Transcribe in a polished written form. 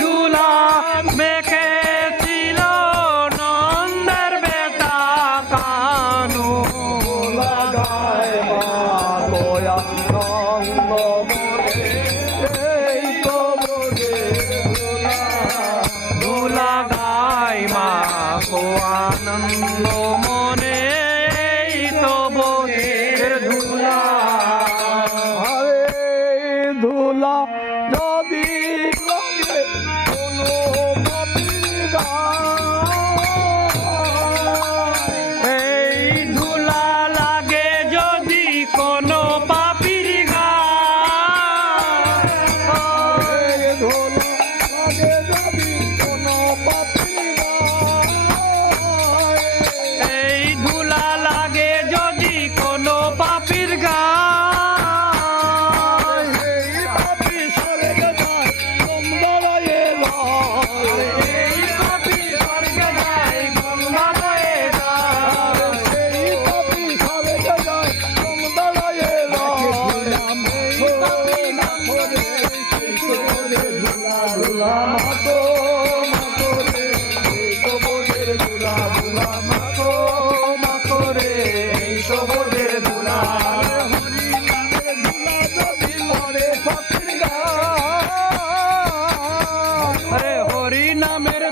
दूल्हा में আনন্দ মনে এই তো বোধের ধুলা। আরে ধুলা যদি লাগে কোনো পাপির গায়ে, এই ধুলা লাগে যদি কোনো পাপির গায়ে, এই ধুলা লাগে যদি কোনো পাপির গায়ে, এই ধুলা লাগে যদি কোনো পাপির গায়ে, এই পাপি স্বর্গে যায় তোমরায়ে লয়। এই পাপি স্বর্গে যায় গঙ্গালয়ে যায়। এই পাপি স্বর্গে যায় তোমরায়ে লয়। এই পাপি নামরে ধুলা ধুলা মাতো মাতো রে, এই তো বোধের ধুলা ধুলা মাতো মাতো রে, এই তো বোধের ধুলা। হরি নামের ধুলা যদি পড়ে পাপির গায়ে, আরে হরি নামের